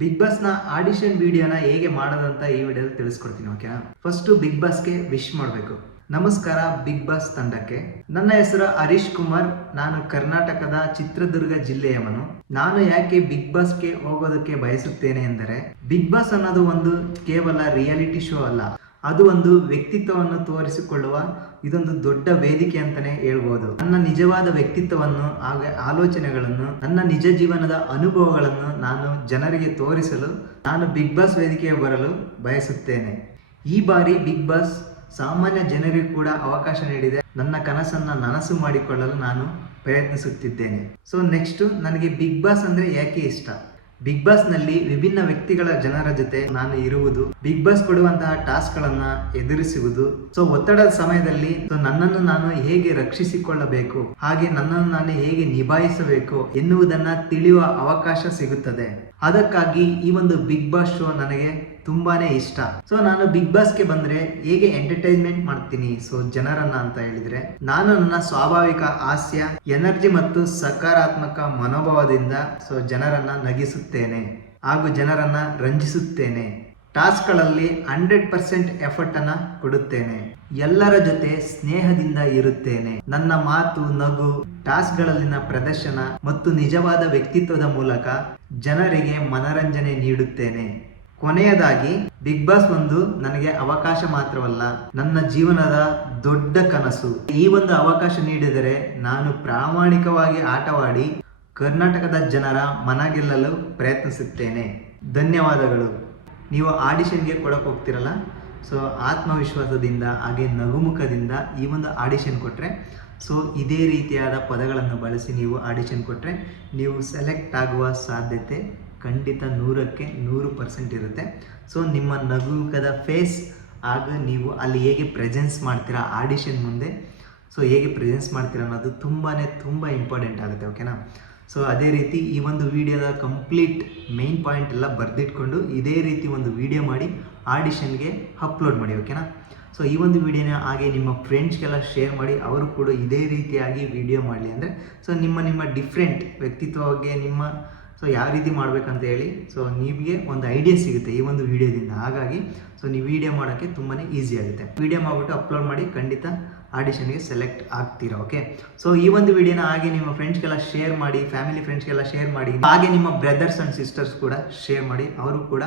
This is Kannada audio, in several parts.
ಬಿಗ್ ಬಾಸ್ ನ ಆಡಿಷನ್ ವಿಡಿಯೋನ ಹೇಗೆ ಮಾಡೋದಂತ ಈ ವಿಡಿಯೋದಲ್ಲಿ ತಿಳಿಸ್ಕೊಡ್ತೀನಿ. ಓಕೆನಾ? ಫಸ್ಟ್ ಬಿಗ್ ಬಾಸ್ಗೆ ವಿಶ್ ಮಾಡಬೇಕು. ನಮಸ್ಕಾರ ಬಿಗ್ ಬಾಸ್ ತಂಡಕ್ಕೆ. ನನ್ನ ಹೆಸರು ಹರೀಶ್ ಕುಮಾರ್. ನಾನು ಕರ್ನಾಟಕದ ಚಿತ್ರದುರ್ಗ ಜಿಲ್ಲೆಯವನು. ನಾನು ಯಾಕೆ ಬಿಗ್ ಬಾಸ್ಗೆ ಹೋಗೋದಕ್ಕೆ ಬಯಸುತ್ತೇನೆ ಎಂದರೆ, ಬಿಗ್ ಬಾಸ್ ಅನ್ನೋದು ಒಂದು ಕೇವಲ ರಿಯಾಲಿಟಿ ಶೋ ಅಲ್ಲ, ಅದು ಒಂದು ವ್ಯಕ್ತಿತ್ವವನ್ನು ತೋರಿಸಿಕೊಳ್ಳುವ ಇದೊಂದು ದೊಡ್ಡ ವೇದಿಕೆ ಅಂತಾನೆ ಹೇಳ್ಬೋದು. ನನ್ನ ನಿಜವಾದ ವ್ಯಕ್ತಿತ್ವವನ್ನು ಹಾಗೆ ಆಲೋಚನೆಗಳನ್ನು, ನನ್ನ ನಿಜ ಜೀವನದ ಅನುಭವಗಳನ್ನು ನಾನು ಜನರಿಗೆ ತೋರಿಸಲು ನಾನು ಬಿಗ್ ಬಾಸ್ ವೇದಿಕೆಗೆ ಬರಲು ಬಯಸುತ್ತೇನೆ. ಈ ಬಾರಿ ಬಿಗ್ ಬಾಸ್ ಸಾಮಾನ್ಯ ಜನರಿಗೂ ಕೂಡ ಅವಕಾಶ ನೀಡಿದೆ. ನನ್ನ ಕನಸನ್ನ ನನಸು ಮಾಡಿಕೊಳ್ಳಲು ನಾನು ಪ್ರಯತ್ನಿಸುತ್ತಿದ್ದೇನೆ. ಸೊ ನೆಕ್ಸ್ಟ್, ನನಗೆ ಬಿಗ್ ಬಾಸ್ ಅಂದ್ರೆ ಯಾಕೆ ಇಷ್ಟ? ಬಿಗ್ ಬಾಸ್ ನಲ್ಲಿ ವಿಭಿನ್ನ ವ್ಯಕ್ತಿಗಳ ಜನರ ಜೊತೆ ನಾನು ಇರುವುದು, ಬಿಗ್ ಬಾಸ್ ಕೊಡುವಂತಹ ಟಾಸ್ಕ್ ಗಳನ್ನ ಎದುರಿಸುವುದು, ಸೊ ಒತ್ತಡದ ಸಮಯದಲ್ಲಿ ನನ್ನನ್ನು ನಾನು ಹೇಗೆ ರಕ್ಷಿಸಿಕೊಳ್ಳಬೇಕು, ಹಾಗೆ ನನ್ನನ್ನು ನಾನು ಹೇಗೆ ನಿಭಾಯಿಸಬೇಕು ಎನ್ನುವುದನ್ನ ತಿಳಿಯುವ ಅವಕಾಶ ಸಿಗುತ್ತದೆ. ಅದಕ್ಕಾಗಿ ಈ ಒಂದು ಬಿಗ್ ಬಾಸ್ ಶೋ ನನಗೆ ತುಂಬಾನೇ ಇಷ್ಟ. ಸೊ ನಾನು ಬಿಗ್ ಬಾಸ್ಗೆ ಬಂದ್ರೆ ಹೇಗೆ ಎಂಟರ್ಟೈನ್ಮೆಂಟ್ ಮಾಡ್ತೀನಿ ಸೊ ಜನರನ್ನ ಅಂತ ಹೇಳಿದ್ರೆ, ನಾನು ನನ್ನ ಸ್ವಾಭಾವಿಕ ಹಾಸ್ಯ, ಎನರ್ಜಿ ಮತ್ತು ಸಕಾರಾತ್ಮಕ ಮನೋಭಾವದಿಂದ ಸೊ ಜನರನ್ನ ನಗಿಸುತ್ತೇನೆ ಹಾಗೂ ಜನರನ್ನ ರಂಜಿಸುತ್ತೇನೆ. ಟಾಸ್ಕ್ ಗಳಲ್ಲಿ 100% ಎಫರ್ಟ್ ಅನ್ನ ಕೊಡುತ್ತೇನೆ. ಎಲ್ಲರ ಜೊತೆ ಸ್ನೇಹದಿಂದ ಇರುತ್ತೇನೆ. ನನ್ನ ಮಾತು, ನಗು, ಟಾಸ್ಕ್ ಗಳಲ್ಲಿನ ಪ್ರದರ್ಶನ ಮತ್ತು ನಿಜವಾದ ವ್ಯಕ್ತಿತ್ವದ ಮೂಲಕ ಜನರಿಗೆ ಮನರಂಜನೆ ನೀಡುತ್ತೇನೆ. ಕೊನೆಯದಾಗಿ, ಬಿಗ್ ಬಾಸ್ ಒಂದು ನನಗೆ ಅವಕಾಶ ಮಾತ್ರವಲ್ಲ, ನನ್ನ ಜೀವನದ ದೊಡ್ಡ ಕನಸು. ಈ ಒಂದು ಅವಕಾಶ ನೀಡಿದರೆ ನಾನು ಪ್ರಾಮಾಣಿಕವಾಗಿ ಆಟವಾಡಿ ಕರ್ನಾಟಕದ ಜನರ ಮನ ಗೆಲ್ಲಲು ಪ್ರಯತ್ನಿಸುತ್ತೇನೆ. ಧನ್ಯವಾದಗಳು. ನೀವು ಆಡಿಷನ್ಗೆ ಕೊಡಕ್ಕೆ ಹೋಗ್ತಿರಲ್ಲ, ಸೊ ಆತ್ಮವಿಶ್ವಾಸದಿಂದ ಹಾಗೆ ನಗುಮುಖದಿಂದ ಈ ಒಂದು ಆಡಿಷನ್ ಕೊಟ್ಟರೆ, ಸೊ ಇದೇ ರೀತಿಯಾದ ಪದಗಳನ್ನು ಬಳಸಿ ನೀವು ಆಡಿಷನ್ ಕೊಟ್ಟರೆ ನೀವು ಸೆಲೆಕ್ಟ್ ಆಗುವ ಸಾಧ್ಯತೆ ಖಂಡಿತ 100ಕ್ಕೆ 100% ಇರುತ್ತೆ. ಸೊ ನಿಮ್ಮ ನಗುಮುಖದ ಫೇಸ್ ಆಗ ನೀವು ಅಲ್ಲಿ ಹೇಗೆ ಪ್ರೆಸೆನ್ಸ್ ಮಾಡ್ತೀರಾ ಆಡಿಷನ್ ಮುಂದೆ, ಸೊ ಹೇಗೆ ಪ್ರೆಸೆನ್ಸ್ ಮಾಡ್ತೀರಾ ಅನ್ನೋದು ತುಂಬ ಇಂಪಾರ್ಟೆಂಟ್ ಆಗುತ್ತೆ. ಓಕೆನಾ? ಸೊ ಅದೇ ರೀತಿ ಈ ಒಂದು ವಿಡಿಯೋದ ಕಂಪ್ಲೀಟ್ ಮೇನ್ ಪಾಯಿಂಟ್ ಎಲ್ಲ ಬರೆದಿಟ್ಕೊಂಡು ಇದೇ ರೀತಿ ಒಂದು ವಿಡಿಯೋ ಮಾಡಿ ಆಡಿಷನ್ಗೆ ಅಪ್ಲೋಡ್ ಮಾಡಿ. ಓಕೆನಾ? ಸೊ ಈ ಒಂದು ವಿಡಿಯೋನ ಹಾಗೆ ನಿಮ್ಮ ಫ್ರೆಂಡ್ಸ್ಗೆಲ್ಲ ಶೇರ್ ಮಾಡಿ, ಅವರು ಕೂಡ ಇದೇ ರೀತಿಯಾಗಿ ವಿಡಿಯೋ ಮಾಡಲಿ. ಅಂದರೆ ಸೊ ನಿಮ್ಮ ಡಿಫ್ರೆಂಟ್ ವ್ಯಕ್ತಿತ್ವಕ್ಕೆ ನಿಮ್ಮ ಸೊ ಯಾವ ರೀತಿ ಮಾಡಬೇಕಂತ ಹೇಳಿ ಸೊ ನಿಮಗೆ ಒಂದು ಐಡಿಯಾ ಸಿಗುತ್ತೆ ಈ ಒಂದು ವಿಡಿಯೋದಿಂದ. ಹಾಗಾಗಿ ಸೊ ನೀವು ವಿಡಿಯೋ ಮಾಡೋಕ್ಕೆ ತುಂಬಾ ಈಸಿ ಆಗುತ್ತೆ. ವಿಡಿಯೋ ಮಾಡಿಬಿಟ್ಟು ಅಪ್ಲೋಡ್ ಮಾಡಿ, ಖಂಡಿತ ಆಡಿಷನ್ಗೆ ಸೆಲೆಕ್ಟ್ ಆಗ್ತೀರಾ. ಓಕೆ? ಸೊ ಈ ಒಂದು ವಿಡಿಯೋನ ಹಾಗೆ ನಿಮ್ಮ ಫ್ರೆಂಡ್ಸ್ಗೆಲ್ಲ ಶೇರ್ ಮಾಡಿ, ಫ್ಯಾಮಿಲಿ ಫ್ರೆಂಡ್ಸ್ಗೆಲ್ಲ ಶೇರ್ ಮಾಡಿ, ಹಾಗೆ ನಿಮ್ಮ ಬ್ರದರ್ಸ್ ಆ್ಯಂಡ್ ಸಿಸ್ಟರ್ಸ್ ಕೂಡ ಶೇರ್ ಮಾಡಿ. ಅವರು ಕೂಡ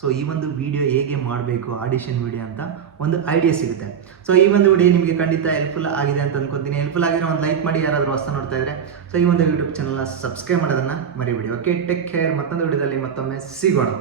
ಸೊ ಈ ಒಂದು ವಿಡಿಯೋ ಹೇಗೆ ಮಾಡಬೇಕು ಆಡಿಷನ್ ವಿಡಿಯೋ ಅಂತ ಒಂದು ಐಡಿಯಾ ಸಿಗುತ್ತೆ. ಸೊ ಈ ಒಂದು ವಿಡಿಯೋ ನಿಮಗೆ ಖಂಡಿತ ಹೆಲ್ಪ್ಫುಲ್ ಆಗಿದೆ ಅಂತ ಅನ್ಕೊತೀನಿ. ಹೆಲ್ಪ್ಫುಲ್ ಆಗಿರೋ ಒಂದು ಲೈಕ್ ಮಾಡಿ, ಯಾರಾದರೂ ಹೊಸ ನೋಡ್ತಾ ಇದ್ರೆ ಸೊ ಈ ಒಂದು ಯೂಟ್ಯೂಬ್ ಚಾನಲ್ನ ಸಬ್ಸ್ಕ್ರೈಬ್ ಮಾಡೋದನ್ನು ಮರಿಬೇಡಿ. ಓಕೆ? Take care. ಮತ್ತೊಂದು ವಿಡಿಯೋದಲ್ಲಿ ಮತ್ತೊಮ್ಮೆ ಸಿಗೋಣ.